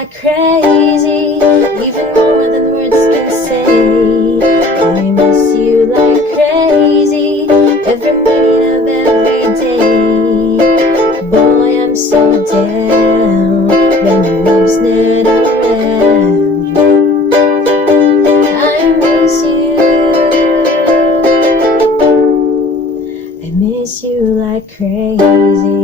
like crazy, even more than words can say. I miss you like crazy, every minute of every day. Boy, I'm so down when your love's not around. I miss you like crazy.